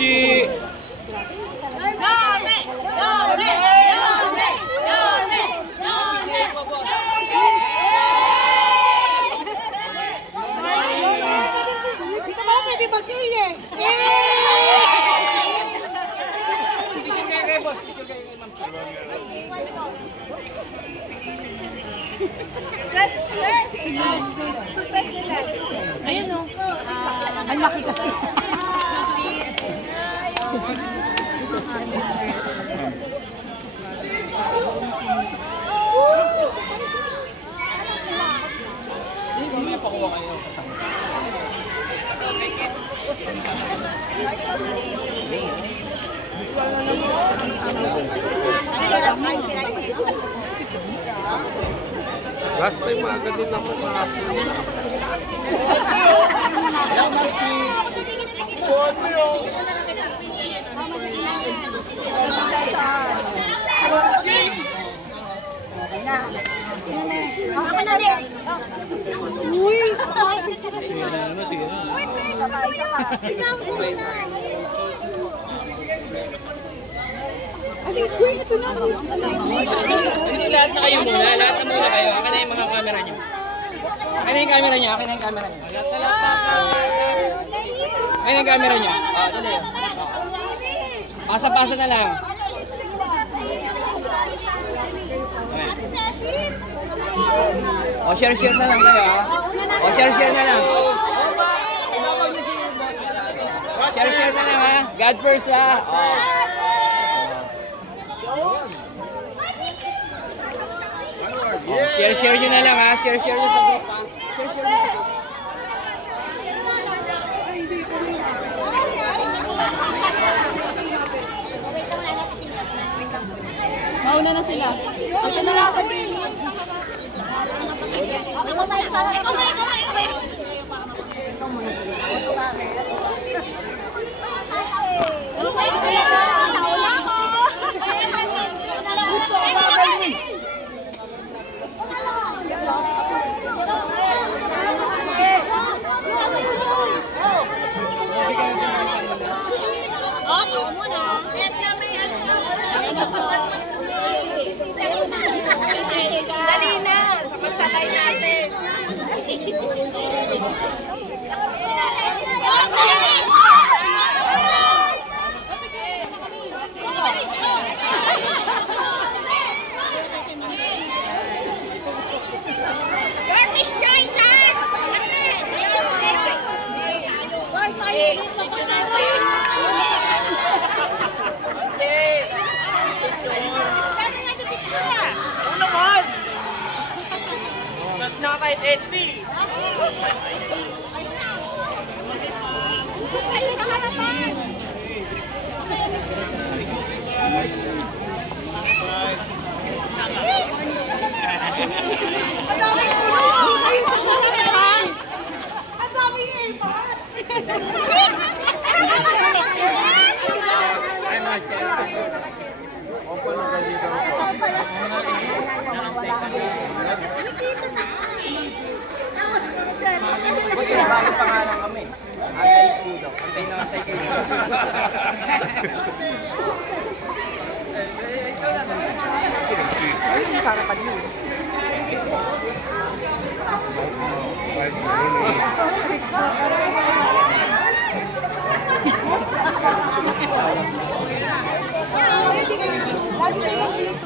Bochi! Ayun o. Ang laki kasi. May pakuha kayo kasama. Last time agad din ako Ako na din. Uy! sige na. Uy, please! Ikaw, uy, ito na. Lahat na kayo muna. Lahat na muna kayo. Akin na yung mga camera nyo. Akin na yung camera nyo. Akin na yung camera nyo. Akin na yung camera nyo. Dali. Pasa-pasa na lang. O, share na lang kayo, ha? O, share na lang. Share na lang, ha? God first, ha? O, share nyo na lang, ha? Share nyo sa group, ha? Share nyo sa group. Mauna na sila. Ito na lang sa pili. Dali na! Samantalay natin! Curtis Joycer! Boys, ayun! Ito natin! Mas na kahit 8B. Ay, sa harapan! Ang dami mo! Ay, sa harapan! Ang dami mo! Opo na dito po. Kasi bagong pangalan kami. Anti-escudo. Antay na antay kayo. Ikaw na. Ay, para pa din. Lagi na yung dito. One, two, yes.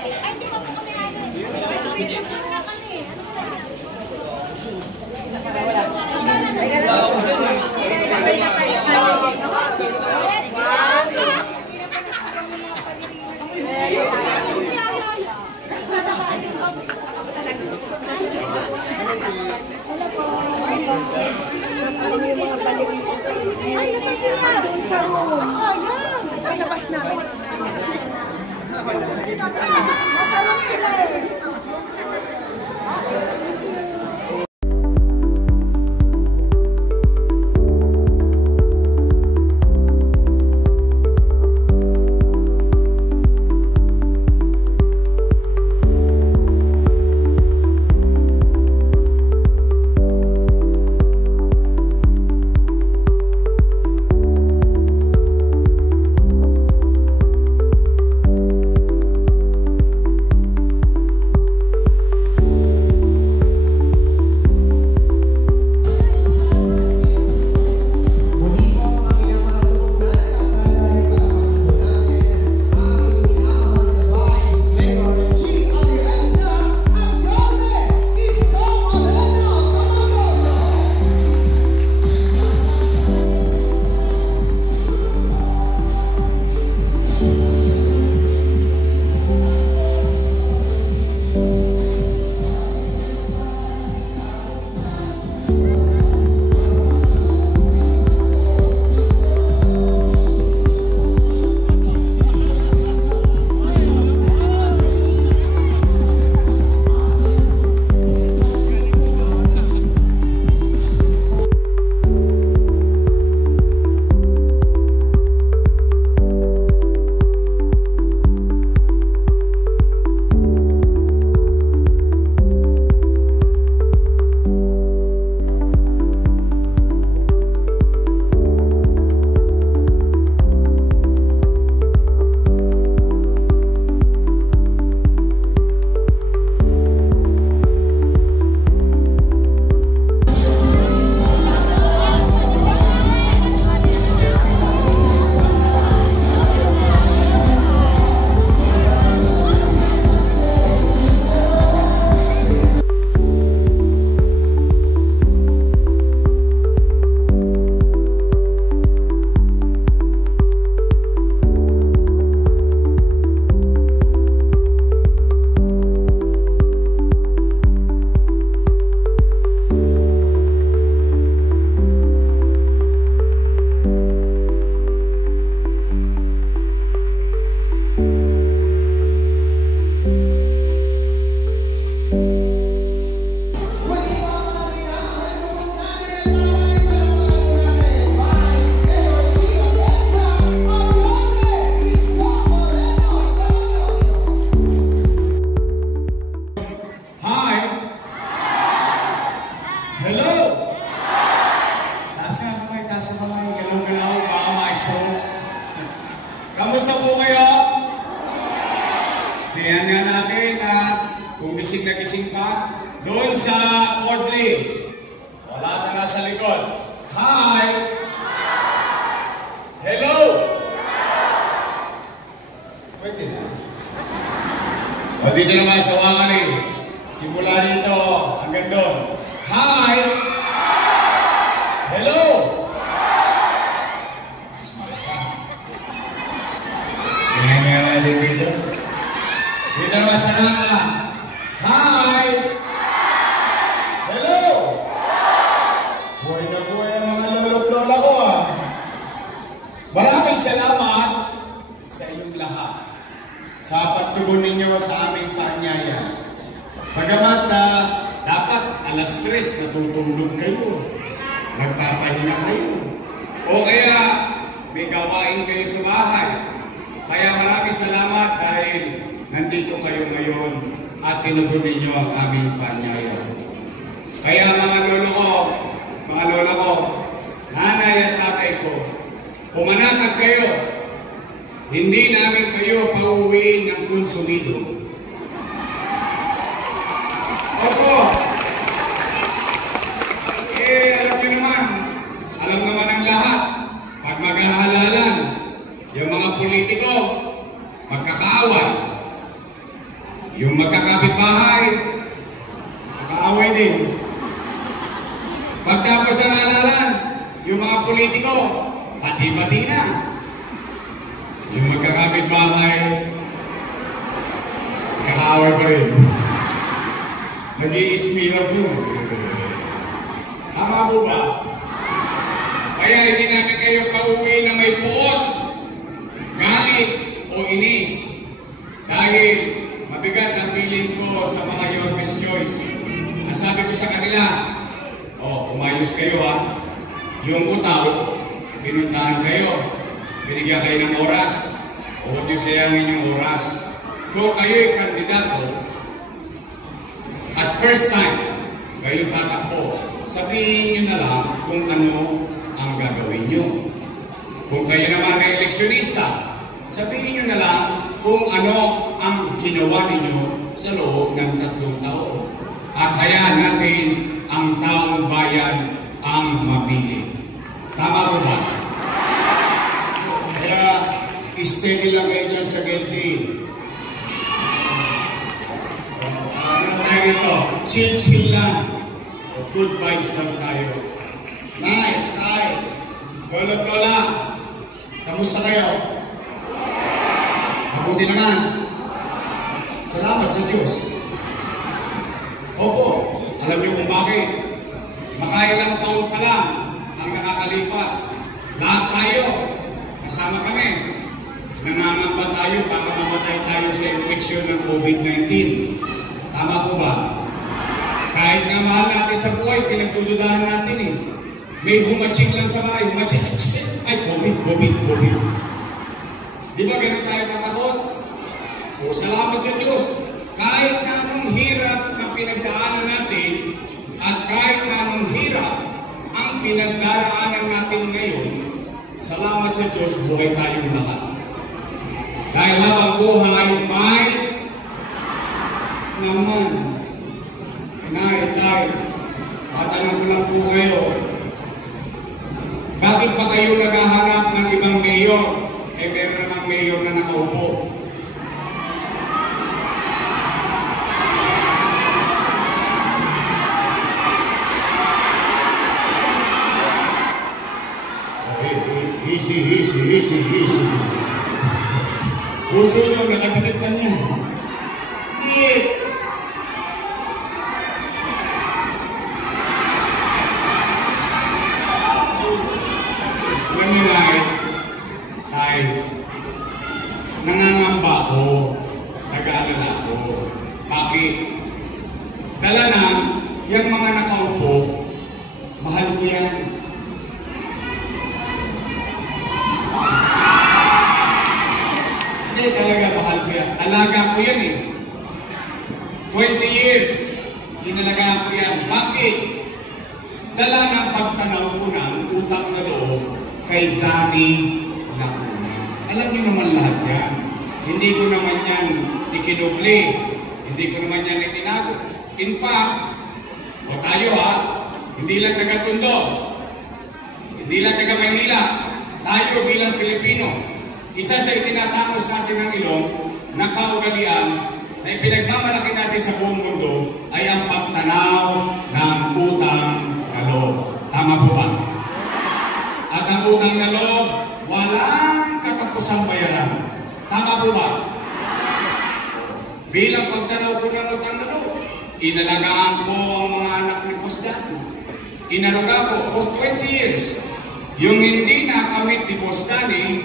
Ay, hindi ko ito kami natin. Na kami. Ay, nasa sila? Doon sa room. Sayang. Ay, labas namin. Matalong sila eh. may galaw-galaw, baka maestro. Kamusta po kayo? Tingnan nga natin na kung gising na gising pa. Doon sa Cordley. Wala na nasa likod. Hi! Hello! Pwede na. O dito naman sa Wangari. Simula dito hanggang doon. Hi! Hello! Mas malakas. Tingnan nga natin dito. Dito naman sa Naka. Hi! Hello! Buhay na buhay ang mga lolo't lola ko ah. Maraming salamat sa inyong lahat sa pagtugon ninyo sa aming paanyaya. Bagamat na dapat alas 3 natutulog kayo, nagpapahinga kayo, o kaya may gawain kayo sa bahay. Kaya maraming salamat dahil nandito kayo ngayon at tinugon ninyo ang aming paanyaya. Kaya mga lola ko, nanay at tatay ko, pumanatag kayo. Hindi namin kayo pauwiin ng konsumido. Opo. Alam naman ang lahat, pag maghahalalan, yung mga politiko, magkakaaway. Yung magkakapitbahay, magkakaaway din. Pagtapos ang halalan, yung mga politiko, pati-pati na. Yung magkakapitbahay, magkakaaway pa rin. Nag-i-spin-off yun. Tama po ba? Kaya hindi namin kayo pauwi na may puot, galit o inis. Dahil mabigat ang feeling ko sa mga youngest choice. Ang sabi ko sa kanila, umayos kayo ha. Yung utaw, pinuntahan kayo. Binigyan kayo ng oras. Huwag niyo sayangin yung oras. Kung kayo'y kandidato, at first time, kayo tatakbo, sabihin niyo na lang kung ano ang gagawin niyo. Kung kayo naman ay eleksyonista, sabihin niyo na lang kung ano ang ginawa ninyo sa loob ng 3 taon. At hayaan natin ang taong bayan ang mamili. Tama po ba? Kaya steady lang kayo dyan sa Gedli. Ano tayo ito? Chill lang. Good vibes lang tayo. Nay, lolo't lola, kamusta kayo? Mabuti naman. Salamat sa Diyos. Opo, alam niyo kung bakit. Makailang taon pa lang ang nakakalipas. Lahat tayo, kasama kami. Nangangamba tayo, baka mamatay tayo sa infeksyon ng COVID-19. Tama po ba? Kahit nga mahal natin sa buhay, pinagdududahan natin eh. May humaching lang sa bahay, humaching, ay COVID. Di ba ganun tayo katakot? O salamat sa Diyos. Kahit na anong hirap na pinagdaanan natin, at kahit na anong hirap ang pinagdaraanan natin ngayon, salamat sa Diyos, buhay tayong lahat. Dahil habang buhay, may naman. Inay, tay, tatanong ko lang po kayo, bakit ba kayo naghahanap ng ibang mayor? Meron namang mayor na nakaupo. Easy. Puso nyo, nakadikit na niya. Hindi. Alam niyo, Nay, nangangamba ako, nag-aalala ako. Bakit? Dala na, yung mga nakaupo, mahal ko yan. Hindi talaga mahal ko yan. Alaga ko yan eh. 20 years, inalagaan ko yan. Bakit? Dala ng pagtanaw ko ng utang na loob kay Danny Lacuna. Alam niyo naman lahat yan. Hindi ko naman yan ikinubli. Hindi ko naman yan itinago. In fact, o tayo hindi lang taga Tondo, hindi lang taga Maynila, tayo bilang Pilipino, isa sa itinatapos natin ng ilong na kaugalian na ipinagmamalaki natin sa buong mundo ay ang pagtanaw ng utang na loob. Tama po ba? At ang utang na loob, walang katapusang bayaran. Tama po ba? Bilang pagtanaw ko ng utang na loob, inalagaan ko ang mga anak ni Boss Danny. Inaruga ko for 20 years. Yung hindi nakamit ni Boss Danny,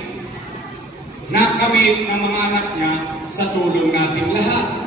nakamit ng mga anak niya sa tulong nating lahat.